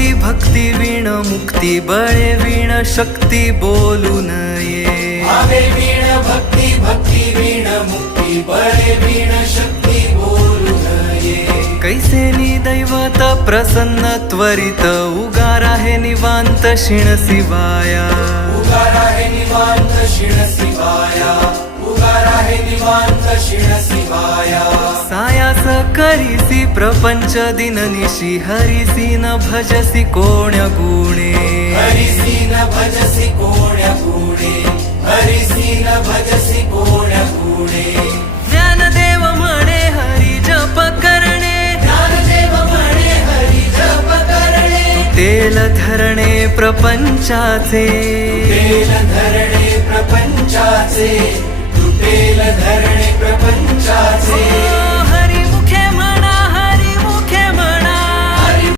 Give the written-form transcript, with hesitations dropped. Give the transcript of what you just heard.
भक्ती भक्ती वीण मुक्ती बळे वीण शक्ती बोलू नये भावे वीण भक्ती भक्ती वीण मुक्ती बळे वीण शक्ती बोलू नये कैसे दैवत प्रसन्न त्वरित उगार आहे निवांत शिण शिवाया उगार आहे निवांत शिण शिवाया उगार आहे निवांत शिण शिवाया सायास करीसी प्रपंच दिननिशी हरिसी न भजसी कोण्या गुणे हरिसी न भजसी कोण्या गुणे हरिसी न भजसी कोण्या गुणे ज्ञानदेव म्हणे हरी जप करणे ज्ञानदेव म्हणे हरी जप करणे तेल धरणे प्रपंचाचे तुटेल धरणे प्रपंचाचे तुटेल धरणे प्रपंचाचे